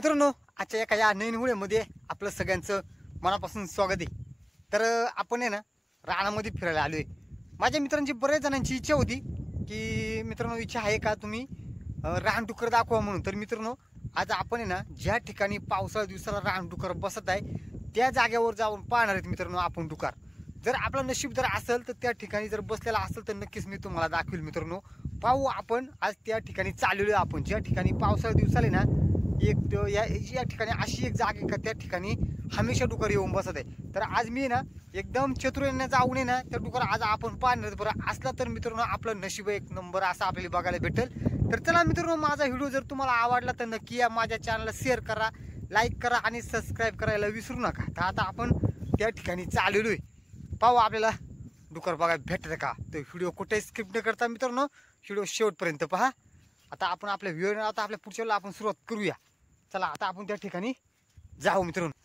मित्रांनो, आजच्या एका या नवीन व्हिडिओमध्ये आपलं सगळ्यांचं मनापासून स्वागत आहे. तर आपण आहे ना रानामध्ये फिरायला आलोय. माझ्या मित्रांची बऱ्याच जणांची इच्छा होती की मित्रांनो, इच्छा आहे का तुम्ही रानडुकर दाखवा म्हणून. तर मित्रांनो, आज आपण आहे ना ज्या ठिकाणी पावसाळ्या दिवसाला रानडुकर बसत आहे त्या जागेवर जाऊन पाहणार आहेत मित्रांनो आपण डुकार. जर आपलं नशीब जर असेल तर त्या ठिकाणी जर बसलेला असेल तर नक्कीच मी तुम्हाला दाखवेल मित्रांनो. पाहू आपण आज त्या ठिकाणी चाललेलो आहे. आपण ज्या ठिकाणी पावसाळ्या दिवसाला ना या ठिकाणी अशी एक जागा का त्या ठिकाणी हमेशा डुकर येऊन बसत आहे. तर आज मी ना एकदम चतुर्याने जाऊन आहे ना त्या डुकर आज आपण पाहणार. बरं असला तर मित्रांनो आपलं नशीब एक नंबर असं आपल्याला बघायला भेटेल. तर चला मित्रांनो, माझा व्हिडिओ जर तुम्हाला आवडला तर नक्की या माझ्या चॅनलला शेअर करा, लाईक करा आणि सबस्क्राईब करायला विसरू नका. तर आता आपण त्या ठिकाणी चाललेलो आहे. पाहू आपल्याला डुकर बघायला भेटतं का. तर व्हिडिओ कुठेही स्किप न करता मित्रांनो व्हिडिओ शेवटपर्यंत पहा. आता आपण आपल्या व्हिडिओ आता आपल्या पुढच्या वेळेला आपण सुरुवात करूया. चला आता आपण त्या ठिकाणी जाऊ मित्रांनो.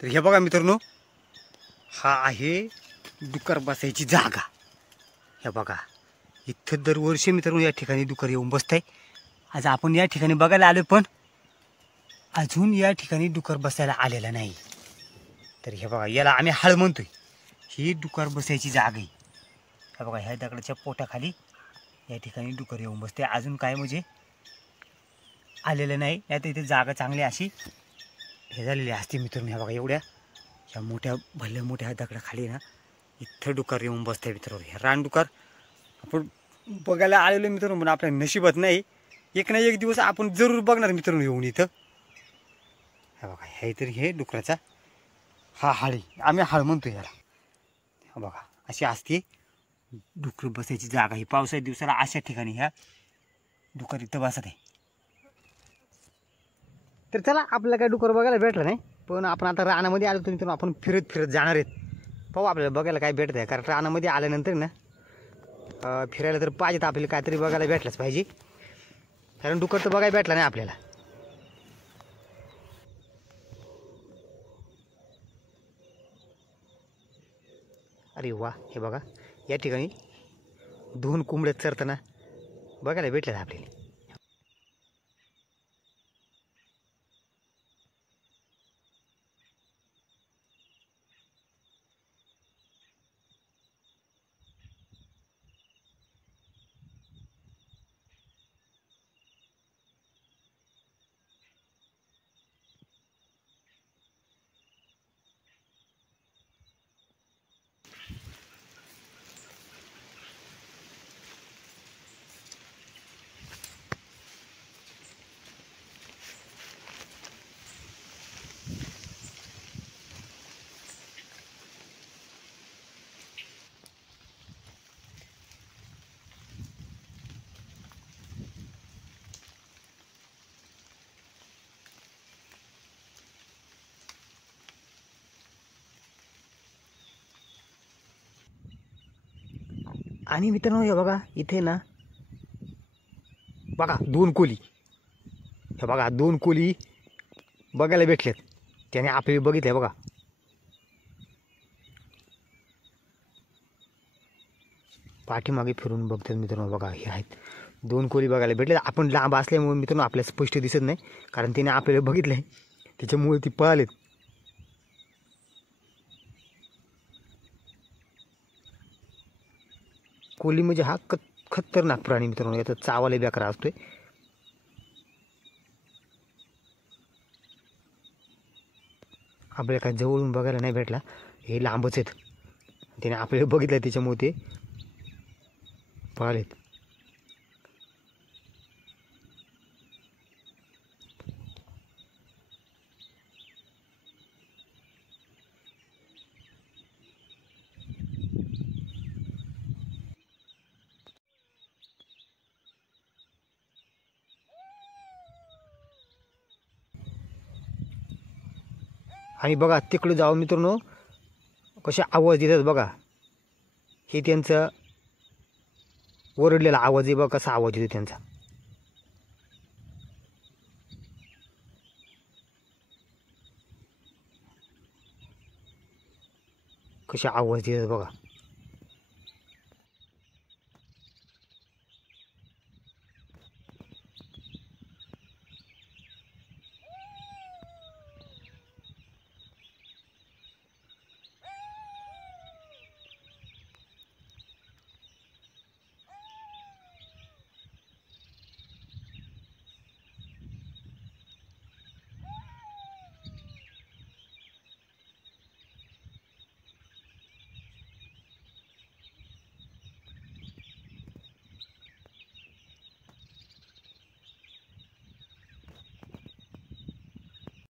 तर हे बघा मित्रांनो, हा आहे डुक्कर बसायची जागा. हे बघा, इथं दरवर्षी मित्रांनो या ठिकाणी डुक्कर येऊन बसतंय. आज आपण या ठिकाणी बघायला आलो, पण अजून या ठिकाणी डुक्कर बसायला आलेला नाही. तर हे बघा, याला आम्ही हळ म्हणतोय. ही डुक्कर बसायची जागा आहे. हे बघा, ह्या दगडाच्या पोटाखाली या ठिकाणी डुक्कर येऊन बसते. अजून काय म्हणजे आलेलं नाही. नाही तर इथे जागा चांगली अशी हे झालेली असते मित्रांनो. ह्या बघा, एवढ्या ह्या मोठ्या भल्या मोठ्या दगडाखाली ना इथं डुक्कर येऊन बसते मित्रांनो. हे रान डुक्कर आपण बघायला आलेलो मित्रांनो, पण आपल्या नशिबात नाही. एक ना एक दिवस आपण जरूर बघणार मित्रांनो येऊन इथं. हे बघा, हे तरी हे डुकराचा हा हाळी, आम्ही हाळ म्हणतो याला. हा बघा, अशी असते डुकर बसायची जागा. ही पावसाच्या दिवसाला अशा ठिकाणी ह्या डुकर इथं बसत आहे. तर चला, आपल्याला काय डुकर बघायला भेटलं नाही, पण आपण आता रानामध्ये आलो तर मित्रांनो आपण फिरत फिरत जाणार आहेत. पाहू आपल्याला बघायला काय भेटत आहे. कारण रानामध्ये आल्यानंतर ना फिरायला तर पाहिजे, तर आपल्याला काहीतरी बघायला भेटलंच पाहिजे. कारण डुकर तर बघायला भेटला नाही आपल्याला. अरे वा, हे बघा, या ठिकाणी 2 कोंबड्या चरताना बघायला भेटल्यात आपल्याला. आणि मित्रांनो, हे बघा, इथे ना बघा 2 कोली. हे बघा, 2 कोली बघायला भेटल्यात. त्याने आपले बघितले बघा. पाठीमागे फिरून बघतात मित्रांनो. बघा, हे आहेत 2 कोली बघायला भेटले. आपण लांब असल्यामुळे मित्रांनो आपल्याला स्पष्ट दिसत नाही, कारण त्याने आपल्याला बघितलंय त्याच्यामुळे ती पळालेत. कोली म्हणजे हा खतरनाक प्राणी मित्रांनो. याचा चावाला बेकार असतोय. आपल्याला काय जवळून बघायला नाही भेटला, हे लांबच आहेत. त्याने आपल्याला बघितलं त्याच्यामुळे ते पळालेत. आणि बघा, तिकडे जाऊन मित्रांनो कसे आवाज देतात बघा. हे त्यांचा ओरडलेला आवाज आहे बघा, कसा आवाज येतो त्यांचा. कसे आवाज देतात बघा.